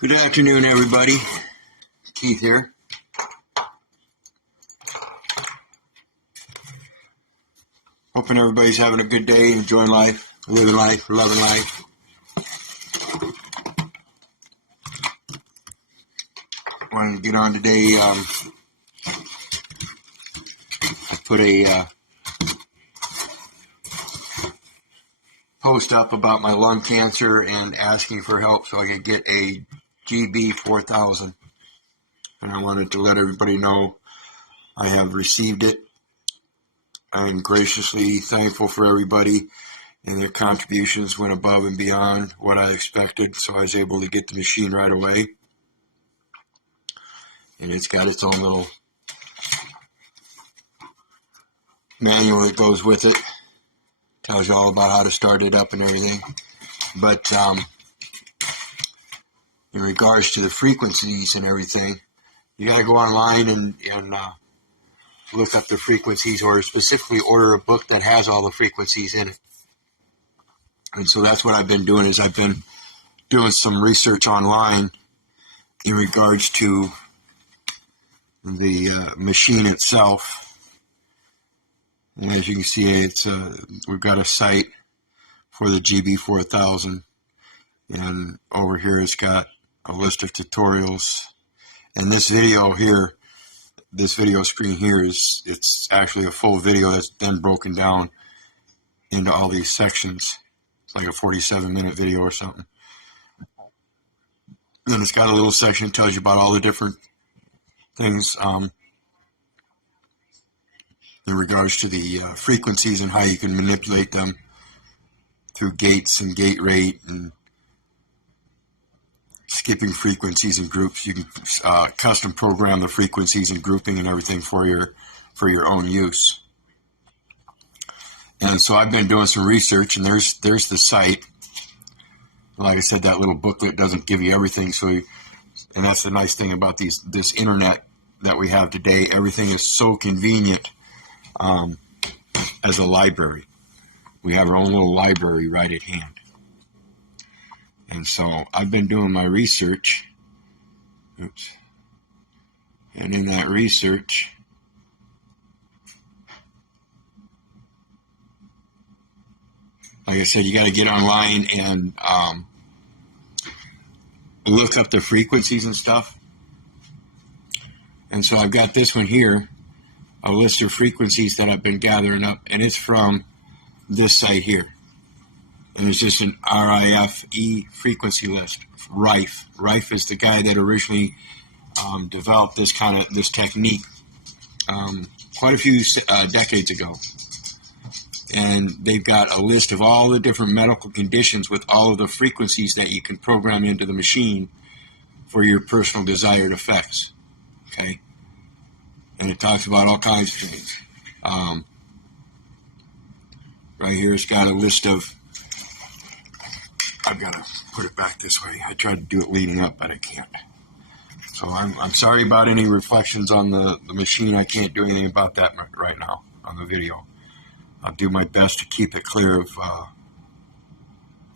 Good afternoon, everybody. Keith here. Hoping everybody's having a good day, enjoying life, living life, loving life. Wanted to get on today. I put a post up about my lung cancer and asking for help so I could get a GB 4000, and I wanted to let everybody know I have received it. I'm graciously thankful for everybody, and their contributions went above and beyond what I expected, so I was able to get the machine right away. And it's got its own little manual that goes with it. Tells you all about how to start it up and everything. But in regards to the frequencies and everything, you got to go online and look up the frequencies, or specifically order a book that has all the frequencies in it. And so that's what I've been doing, is I've been doing some research online in regards to the machine itself. And as you can see, it's we've got a site for the GB 4000, and over here it's got a list of tutorials. And this video here, this video screen here, it's actually a full video that's then broken down into all these sections. It's like a 47-minute video or something. Then it's got a little section that tells you about all the different things in regards to the frequencies and how you can manipulate them through gates and gate rate and skipping frequencies and groups. You can custom program the frequencies and grouping and everything for your own use. And so I've been doing some research, and there's the site. Like I said, that little booklet doesn't give you everything, and that's the nice thing about this internet that we have today. Everything is so convenient as a library. We have our own little library right at hand. And so I've been doing my research. Oops. And in that research, like I said, you got to get online and look up the frequencies and stuff. And so I've got this one here, a list of frequencies that I've been gathering up, and it's from this site here. And there's just an RIFE frequency list. Rife. Rife is the guy that originally developed this technique quite a few decades ago. And they've got a list of all the different medical conditions with all of the frequencies that you can program into the machine for your personal desired effects. Okay? And it talks about all kinds of things. Right here it's got a list of, I've got to put it back this way. I tried to do it leading up, but I can't. So I'm sorry about any reflections on the machine. I can't do anything about that right now on the video. I'll do my best to keep it clear of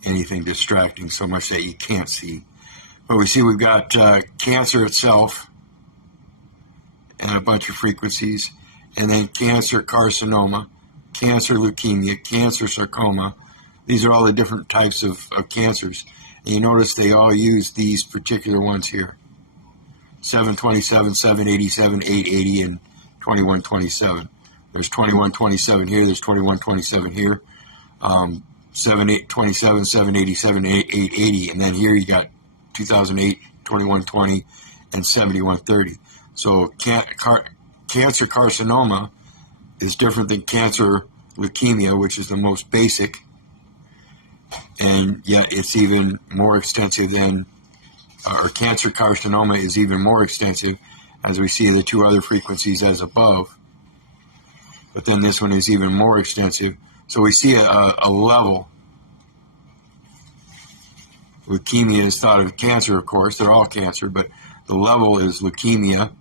anything distracting so much that you can't see. But we see we've got cancer itself and a bunch of frequencies, and then cancer carcinoma, cancer leukemia, cancer sarcoma. These are all the different types of cancers. And you notice they all use these particular ones here. 727, 787, 880, and 2127. There's 2127 here, there's 2127 here, 727, 787, 880, and then here you got 2008, 2120, and 7130. So cancer carcinoma is different than cancer leukemia, which is the most basic, and yet it's even more extensive than, or cancer carcinoma is even more extensive, as we see the two other frequencies as above. But then this one is even more extensive. So we see a level. Leukemia is thought of cancer, of course. They're all cancer, but the level is leukemia,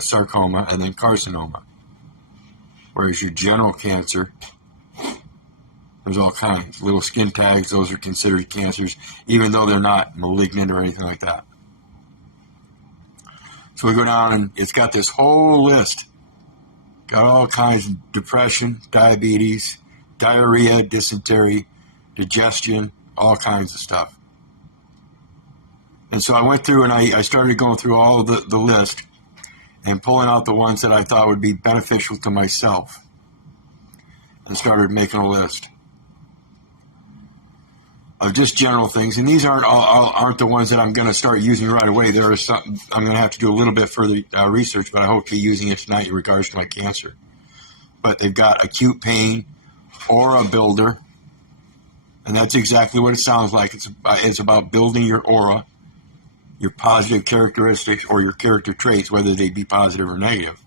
sarcoma, and then carcinoma. Whereas your general cancer, there's all kinds. Little skin tags, those are considered cancers, even though they're not malignant or anything like that. So we go down, and it's got this whole list. Got all kinds of depression, diabetes, diarrhea, dysentery, digestion, all kinds of stuff. And so I went through and I started going through all of the list and pulling out the ones that I thought would be beneficial to myself, and started making a list of just general things. And these aren't the ones that I'm going to start using right away. There are some I'm going to have to do a little bit further research, but I hope to be using it tonight in regards to my cancer. But they've got acute pain, aura builder, and that's exactly what it sounds like. It's about building your aura, your positive characteristics or your character traits, whether they be positive or negative.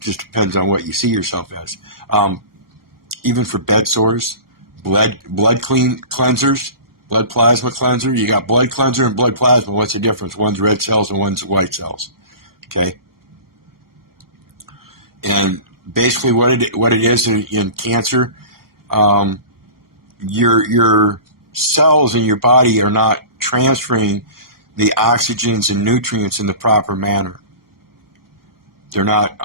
Just depends on what you see yourself as. Even for bed sores, blood cleansers, blood plasma cleanser. You got blood cleanser and blood plasma. What's the difference? One's red cells and one's white cells. Okay. And basically, what it is in cancer, your cells in your body are not transferring the oxygens and nutrients in the proper manner. They're not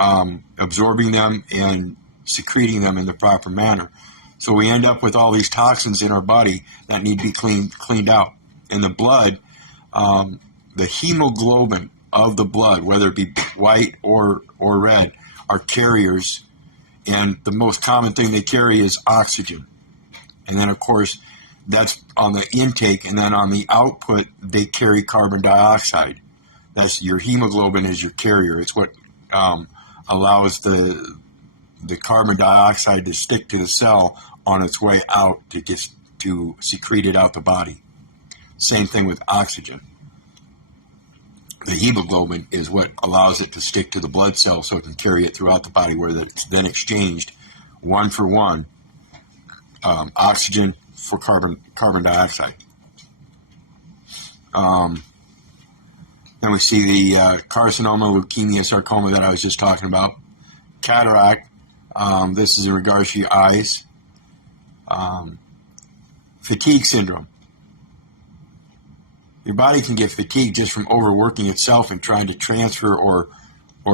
absorbing them and secreting them in the proper manner. So we end up with all these toxins in our body that need to be cleaned out. In the blood, the hemoglobin of the blood, whether it be white or red, are carriers. And the most common thing they carry is oxygen. And then, of course, that's on the intake. And then on the output, they carry carbon dioxide. That's your hemoglobin is your carrier. It's what allows the carbon dioxide to stick to the cell on its way out to secrete it out the body. Same thing with oxygen. The hemoglobin is what allows it to stick to the blood cell so it can carry it throughout the body, where it's then exchanged one for one, oxygen for carbon dioxide. Then we see the carcinoma, leukemia, sarcoma that I was just talking about. Cataract, this is in regards to your eyes. Fatigue syndrome. Your body can get fatigued just from overworking itself and trying to transfer or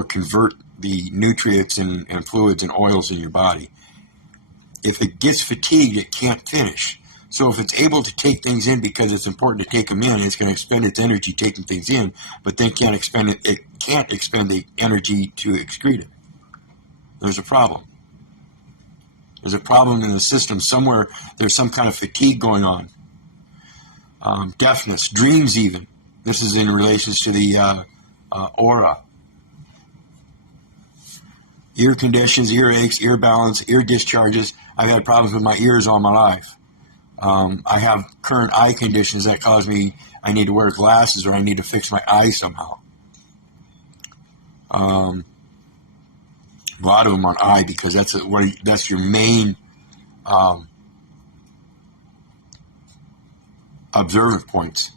convert the nutrients and fluids and oils in your body. If it gets fatigued, it can't finish. So if it's able to take things in because it's important to take them in, it's going to expend its energy taking things in, but then it can't expend the energy to excrete it. There's a problem. There's a problem in the system somewhere. There's some kind of fatigue going on. Deafness, dreams even. This is in relation to the aura. Ear conditions, ear aches, ear balance, ear discharges. I've had problems with my ears all my life. I have current eye conditions that cause me, I need to wear glasses or I need to fix my eyes somehow. A lot of them on eye because that's your main observant points,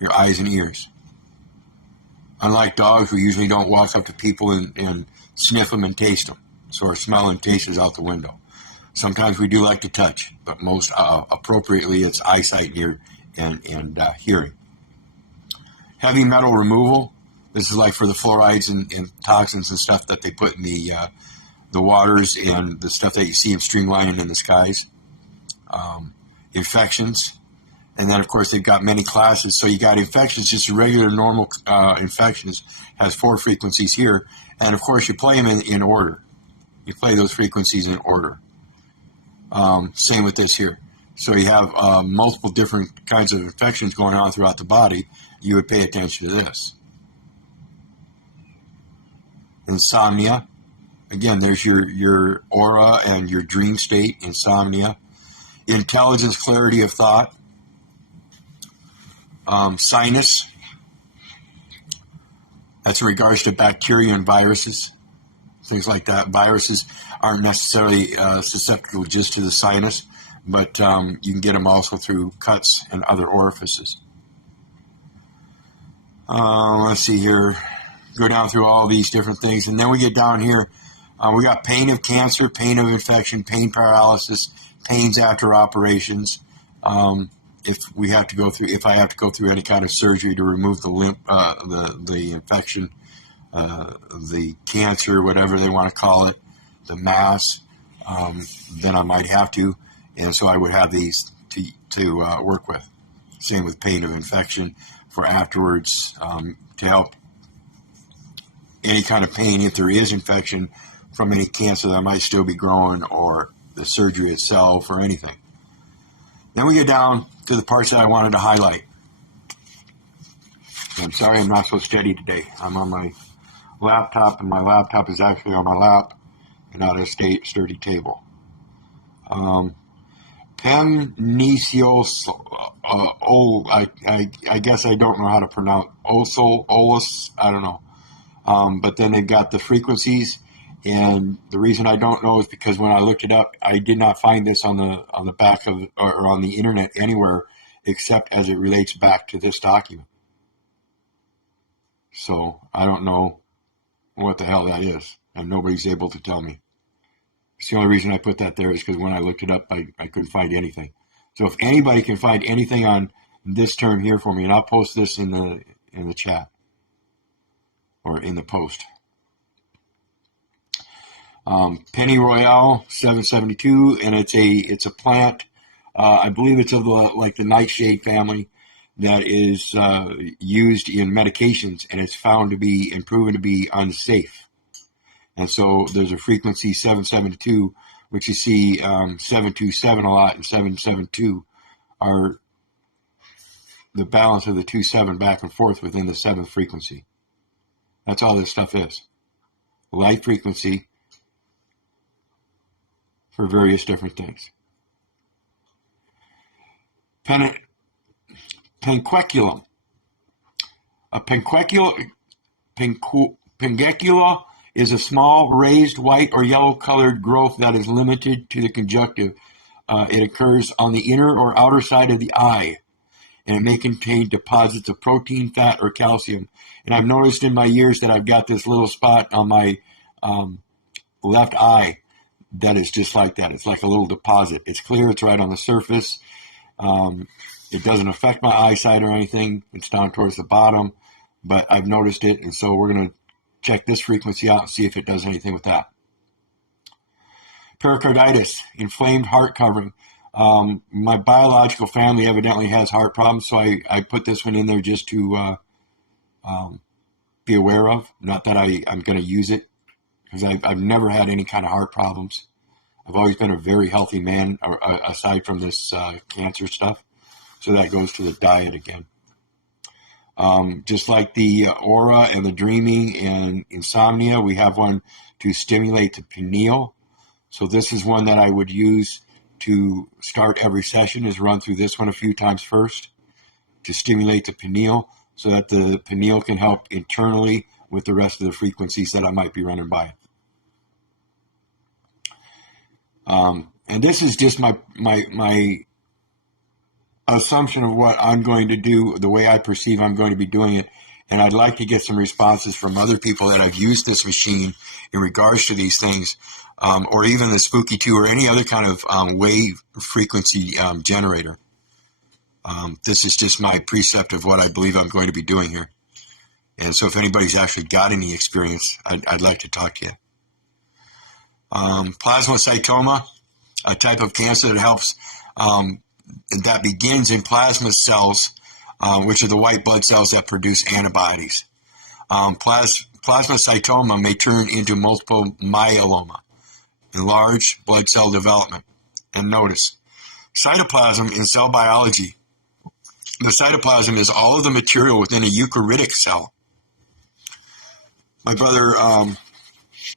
your eyes and ears. Unlike dogs who usually don't walk up to people and sniff them and taste them, so our smell and taste is out the window. Sometimes we do like to touch, but most appropriately it's eyesight and hearing. Heavy metal removal. This is like for the fluorides and toxins and stuff that they put in the waters and the stuff that you see in streamlining in the skies. Infections. And then, of course, they've got many classes. So you got infections, just regular normal infections, has 4 frequencies here. And, of course, you play them in order. You play those frequencies in order. Same with this here. So you have multiple different kinds of infections going on throughout the body. You would pay attention to this. Insomnia. Again, there's your aura and your dream state, insomnia. Intelligence, clarity of thought. Sinus. That's in regards to bacteria and viruses. Things like that. Viruses aren't necessarily susceptible just to the sinus, but you can get them also through cuts and other orifices. Let's see here. Go down through all these different things, and then we get down here. We got pain of cancer, pain of infection, pain paralysis, pains after operations. if we have to go through, if I have to go through any kind of surgery to remove the lymph, the infection, the cancer, whatever they want to call it, the mass, then I might have to, and so I would have these to work with. Same with pain of infection for afterwards, to help any kind of pain if there is infection from any cancer that might still be growing, or the surgery itself, or anything. Then we get down to the parts that I wanted to highlight. I'm sorry I'm not so steady today. I'm on my laptop, and my laptop is actually on my lap and not a sturdy table. Pemniciosls, I guess I don't know how to pronounce Olus, I don't know. But then they've got the frequencies, and the reason I don't know is because when I looked it up, I did not find this on the back of, or on the internet anywhere, except as it relates back to this document. So I don't know what the hell that is, and nobody's able to tell me. It's the only reason I put that there is because when I looked it up, I couldn't find anything. So if anybody can find anything on this term here for me, and I'll post this in the chat or in the post. Penny Royale 772, and it's a plant. I believe it's of the nightshade family that is used in medications, and it's found to be and proven to be unsafe. And so there's a frequency 772, which you see 727 a lot, and 772 are the balance of the 27 back and forth within the 7th frequency. That's all this stuff is. Light frequency for various different things. Penqueculum. A pinguecula is a small, raised, white or yellow-colored growth that is limited to the conjunctive. It occurs on the inner or outer side of the eye, and it may contain deposits of protein, fat, or calcium. And I've noticed in my years that I've got this little spot on my left eye that is just like that. It's like a little deposit. It's clear. It's right on the surface. It doesn't affect my eyesight or anything. It's down towards the bottom, but I've noticed it, and so we're going to check this frequency out and see if it does anything with that. Pericarditis, inflamed heart covering. My biological family evidently has heart problems, so I put this one in there just to be aware of. Not that I'm going to use it, because I've never had any kind of heart problems. I've always been a very healthy man, aside from this cancer stuff. So that goes to the diet again. Just like the aura and the dreaming and insomnia, we have one to stimulate the pineal. So this is one that I would use to start every session, is run through this one a few times first to stimulate the pineal, so that the pineal can help internally with the rest of the frequencies that I might be running by. And this is just my assumption of what I'm going to do, the way I perceive I'm going to be doing it. And I'd like to get some responses from other people that have used this machine in regards to these things, or even the Spooky 2 or any other kind of wave frequency generator. This is just my precept of what I believe I'm going to be doing here. And so if anybody's actually got any experience, I'd like to talk to you. Plasmacytoma, a type of cancer that helps, that begins in plasma cells, which are the white blood cells that produce antibodies. Plasmacytoma may turn into multiple myeloma, enlarged blood cell development. And notice, cytoplasm in cell biology, the cytoplasm is all of the material within a eukaryotic cell. My brother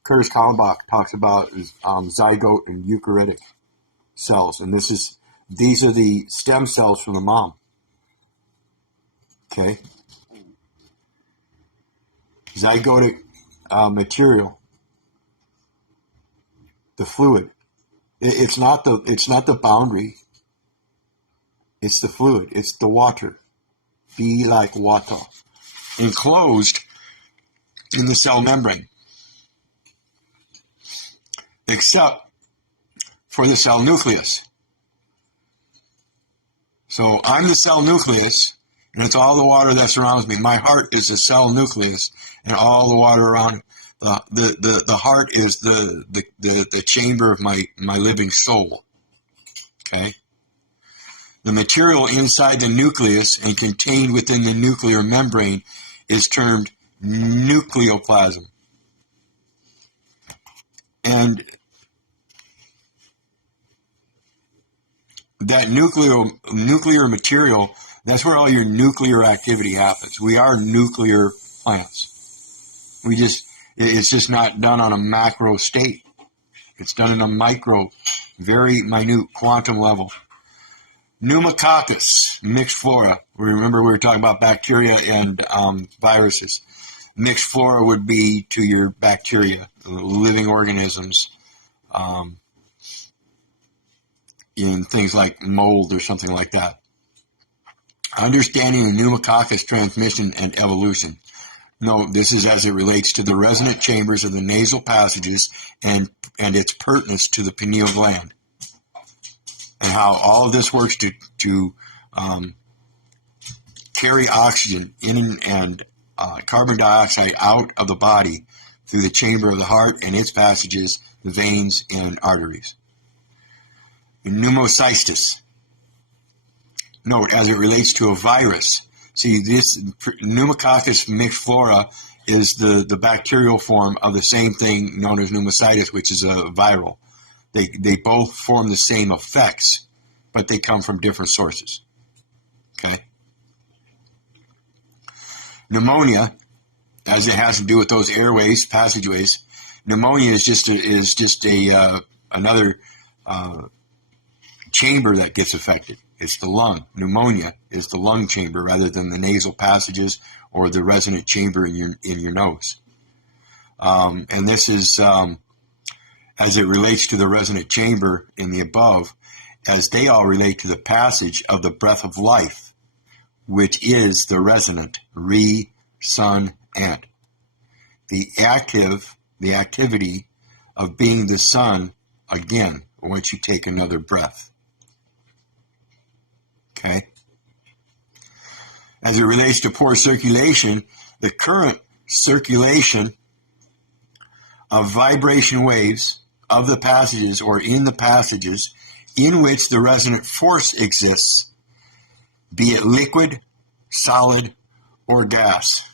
Curtis Kallenbach talks about zygote and eukaryotic cells, and these are the stem cells from the mom. Okay, zygotic material, the fluid. It's not the boundary. It's the fluid. It's the water. Be like water, enclosed in the cell membrane, except for the cell nucleus. So I'm the cell nucleus, and it's all the water that surrounds me. My heart is the cell nucleus, and all the water around it. The heart is the chamber of my living soul. Okay? The material inside the nucleus and contained within the nuclear membrane is termed nucleoplasm. And that nuclear material, that's where all your nuclear activity happens. We are nuclear plants. It's just not done on a macro state. It's done in a micro, very minute quantum level. Pneumococcus, mixed flora. Remember we were talking about bacteria and viruses. Mixed flora would be to your bacteria, living organisms, in things like mold or something like that. Understanding the pneumococcus transmission and evolution. No, this is as it relates to the resonant chambers of the nasal passages and its pertinence to the pineal gland, and how all of this works to carry oxygen in and carbon dioxide out of the body through the chamber of the heart and its passages, the veins and arteries. Pneumocystis. Note, as it relates to a virus, see, this pneumococcus mixed flora is the bacterial form of the same thing known as pneumocystis, which is a viral. They both form the same effects, but they come from different sources. Okay? Pneumonia, as it has to do with those airways, passageways, pneumonia is just another chamber that gets affected. It's the lung. Pneumonia is the lung chamber rather than the nasal passages or the resonant chamber in your nose. And this is as it relates to the resonant chamber in the above, as they all relate to the passage of the breath of life, which is the resonant sun, ant. The activity of being the sun again once you take another breath. Okay? As it relates to poor circulation, the current circulation of vibration waves of the passages or in the passages in which the resonant force exists, be it liquid, solid, or gas.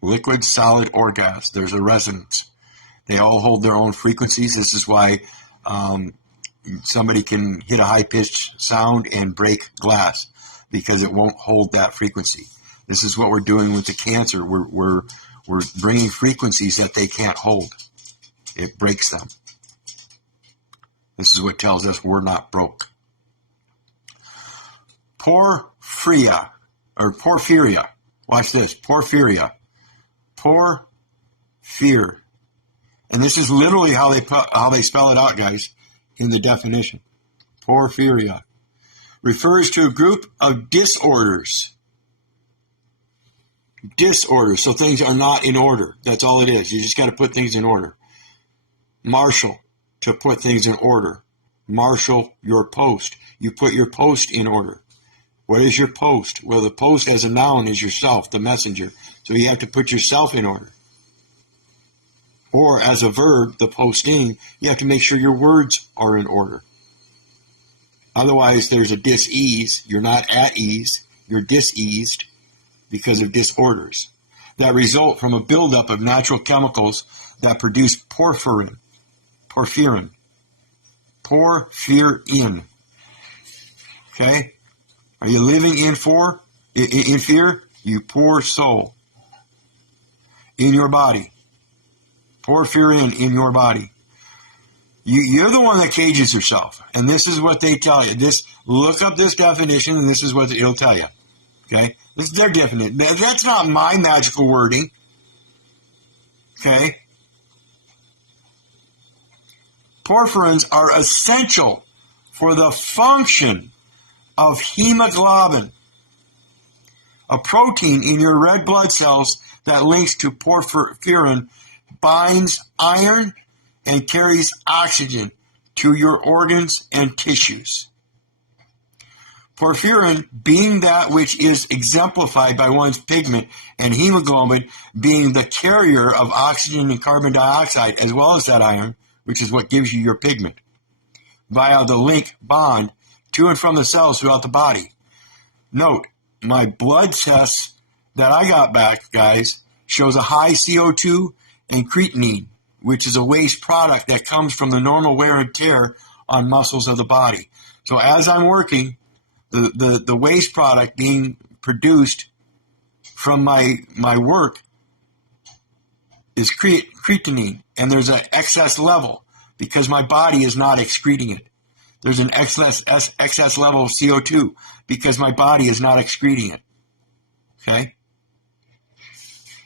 Liquid, solid, or gas. There's a resonance. They all hold their own frequencies. This is why somebody can hit a high-pitched sound and break glass, because it won't hold that frequency. This is what we're doing with the cancer. We're bringing frequencies that they can't hold. It breaks them. This is what tells us we're not broke. Porphyria. Watch this. Porphyria. Porphyr. And this is literally how they spell it out, guys, in the definition. Porphyria refers to a group of disorders. Disorders. So things are not in order. That's all it is. You just got to put things in order. Marshal, to put things in order. Marshal your post. You put your post in order. What is your post? Well, the post as a noun is yourself, the messenger. So you have to put yourself in order. Or as a verb, the posting, you have to make sure your words are in order. Otherwise, there's a dis-ease. You're not at ease. You're diseased because of disorders that result from a buildup of natural chemicals that produce porphyrin. Porphyrin. Okay? Are you living in fear? You poor soul. In your body. Porphyrin in your body. You're the one that cages yourself. And this is what they tell you. Look up this definition, and this is what it'll tell you. Okay? This is their definition. That's not my magical wording. Okay? Porphyrins are essential for the function of hemoglobin, a protein in your red blood cells that links to porphyrin, binds iron, and carries oxygen to your organs and tissues. Porphyrin being that which is exemplified by one's pigment, and hemoglobin being the carrier of oxygen and carbon dioxide, as well as that iron, which is what gives you your pigment, via the link bond to and from the cells throughout the body. Note, my blood tests that I got back, guys, shows a high CO2 and creatinine, which is a waste product that comes from the normal wear and tear on muscles of the body. So as I'm working, the waste product being produced from my work is creatinine, and there's an excess level because my body is not excreting it. There's an excess level of CO2 because my body is not excreting it. Okay?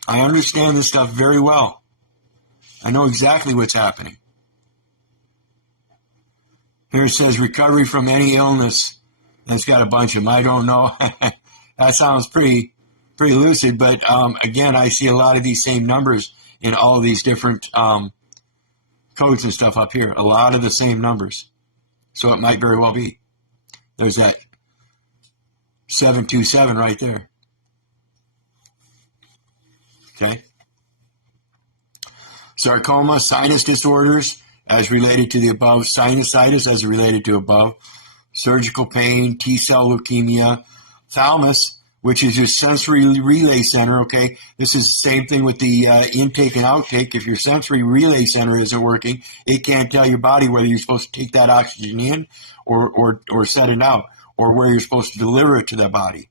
I understand this stuff very well. I know exactly what's happening. Here it says recovery from any illness. That's got a bunch of them. I don't know. That sounds pretty lucid, but again, I see a lot of these same numbers in all of these different codes and stuff up here. A lot of the same numbers. So it might very well be. There's that 727 right there. Okay. Sarcoma, sinus disorders as related to the above, sinusitis as related to above, surgical pain, T-cell leukemia, thalamus, which is your sensory relay center, okay? This is the same thing with the intake and outtake. If your sensory relay center isn't working, it can't tell your body whether you're supposed to take that oxygen in or set it out, or where you're supposed to deliver it to the body,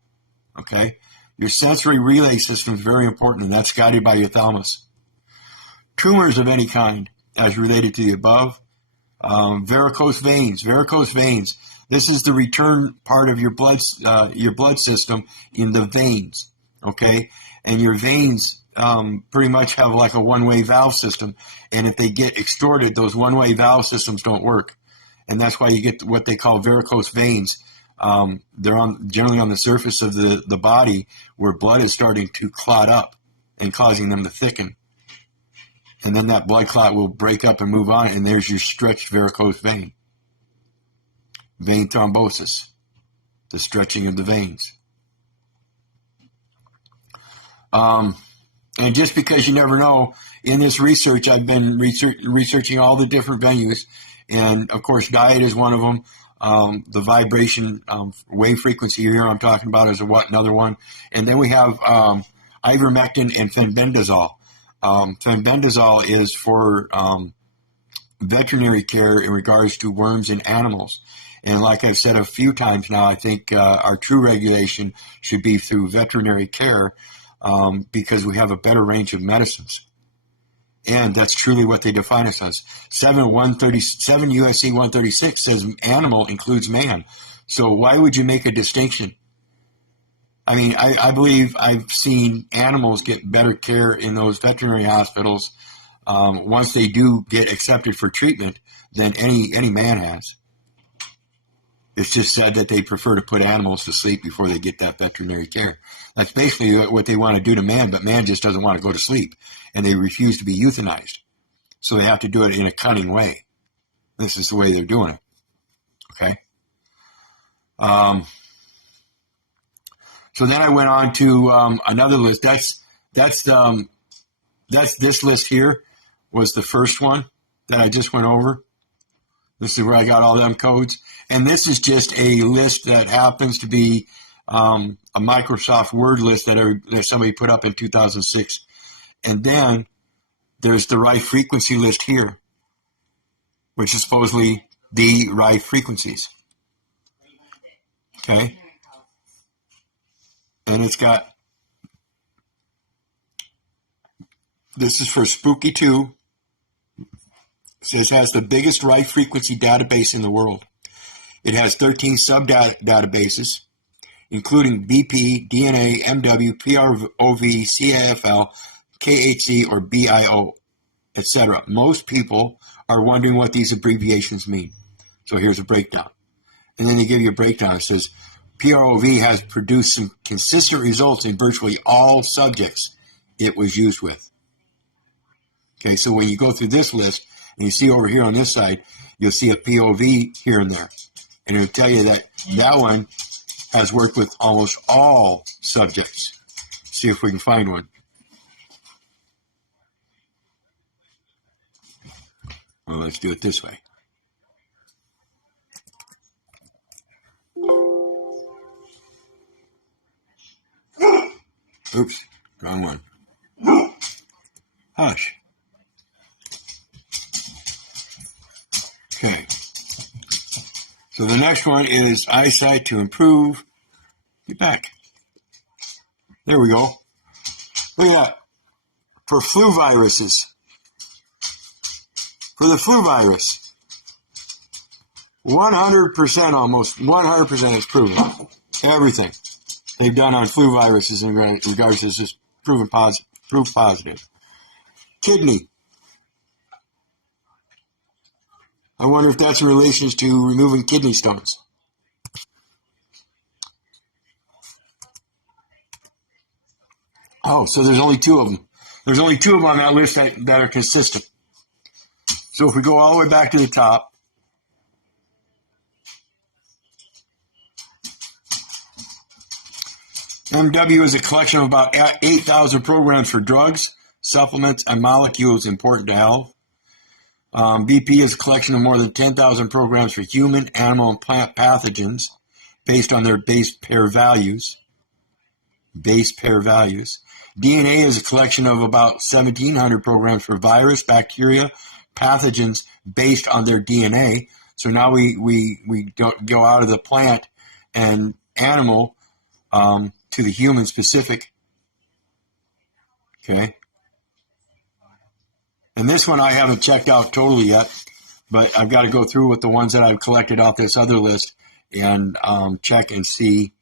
okay? Your sensory relay system is very important, and that's guided by your thalamus. Tumors of any kind, as related to the above. Varicose veins. This is the return part of your blood system in the veins, okay? And your veins pretty much have like a one-way valve system, and if they get extorted, those one-way valve systems don't work, and that's why you get what they call varicose veins. They're generally on the surface of the body where blood is starting to clot up and causing them to thicken. And then that blood clot will break up and move on, and there's your stretched varicose vein. Vein thrombosis, the stretching of the veins. And just because you never know, in this research, I've been researching all the different venues, and of course, diet is one of them. The vibration wave frequency here I'm talking about is another one. And then we have ivermectin and fenbendazole. Fenbendazole is for veterinary care in regards to worms in animals. And like I've said a few times now, I think our true regulation should be through veterinary care because we have a better range of medicines. And that's truly what they define us as. 7 USC 136 says animal includes man. So why would you make a distinction? I mean, I believe I've seen animals get better care in those veterinary hospitals once they do get accepted for treatment than any man has. It's just said that they prefer to put animals to sleep before they get that veterinary care. That's basically what they want to do to man, but man just doesn't want to go to sleep, and they refuse to be euthanized. So they have to do it in a cunning way. This is the way they're doing it. Okay? So then I went on to another list. That's this list here was the first one that I just went over. This is where I got all them codes. And this is just a list that happens to be a Microsoft Word list that somebody put up in 2006. And then there's the Rife frequency list here, which is supposedly the Rife frequencies. Okay? And it's got, this is for Spooky 2. It says has the biggest Rife frequency database in the world. It has 13 sub-databases, including BP, DNA, MW, PROV, CAFL, KHC, or BIO, etc. Most people are wondering what these abbreviations mean. So here's a breakdown. And then they give you a breakdown. It says, PROV has produced some consistent results in virtually all subjects it was used with. Okay, so when you go through this list, and you see over here on this side, you'll see a POV here and there. And it'll tell you that one has worked with almost all subjects. See if we can find one. Well, let's do it this way. Oops, wrong one. Hush. Okay. So the next one is eyesight to improve. Get back. There we go. Look at that. For flu viruses. For the flu virus, 100%, almost 100% is proven. Everything they've done on flu viruses in regards to this is proven positive. Proof positive. Kidney. I wonder if that's in relation to removing kidney stones. Oh, so there's only two of them. There's only two of them on that list that are consistent. So if we go all the way back to the top, MW is a collection of about 8,000 programs for drugs, supplements, and molecules important to health. BP is a collection of more than 10,000 programs for human, animal, and plant pathogens based on their base pair values. DNA is a collection of about 1,700 programs for virus, bacteria, pathogens based on their DNA. So now we go out of the plant and animal to the human specific. Okay. And this one I haven't checked out totally yet, but I've got to go through with the ones that I've collected off this other list and check and see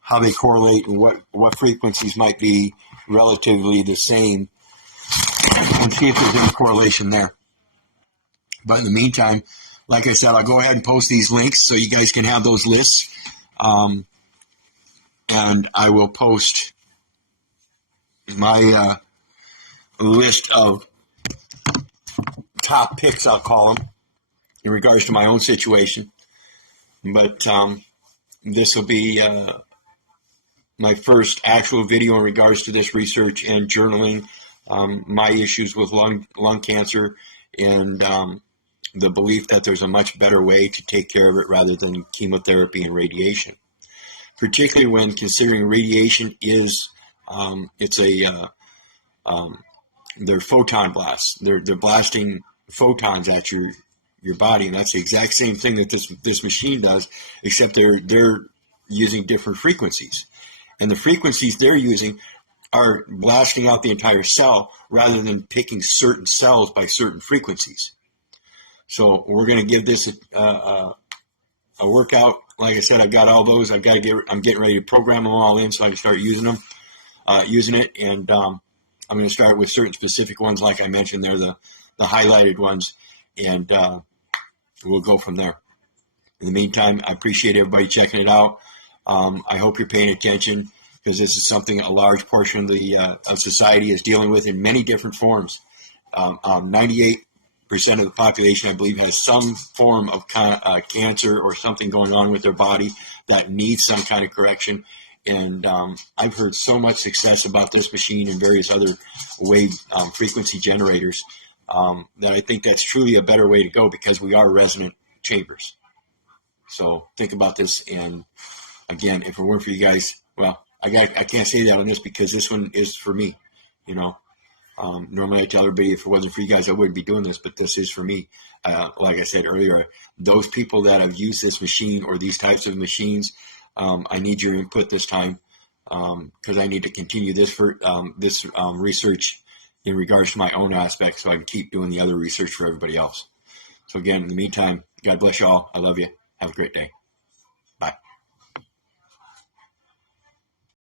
how they correlate and what frequencies might be relatively the same and see if there's any correlation there. But in the meantime, like I said, I'll go ahead and post these links so you guys can have those lists. And I will post my list of top picks, I'll call them, in regards to my own situation. But this will be my first actual video in regards to this research and journaling my issues with lung cancer and the belief that there's a much better way to take care of it rather than chemotherapy and radiation. Particularly when considering radiation is they're photon blasts. They're blasting photons at your body, and that's the exact same thing that this machine does, except they're using different frequencies. And the frequencies they're using are blasting out the entire cell rather than picking certain cells by certain frequencies. So we're going to give this a workout. Like I said, I've got all those. I'm getting ready to program them all in so I can start using it. And I'm going to start with certain specific ones, like I mentioned. They're the highlighted ones, and we'll go from there. In the meantime, I appreciate everybody checking it out. I hope you're paying attention because this is something a large portion of the of society is dealing with in many different forms. 98% of the population, I believe, has some form of cancer or something going on with their body that needs some kind of correction. And I've heard so much success about this machine and various other wave frequency generators that I think that's truly a better way to go because we are resonant chambers. So think about this. And again, if it weren't for you guys, well, I can't say that on this because this one is for me, you know. Normally I tell everybody if it wasn't for you guys, I wouldn't be doing this, but this is for me. Like I said earlier, those people that have used this machine or these types of machines, I need your input this time because I need to continue this research in regards to my own aspects so I can keep doing the other research for everybody else. So again, in the meantime, God bless you all. I love you. Have a great day.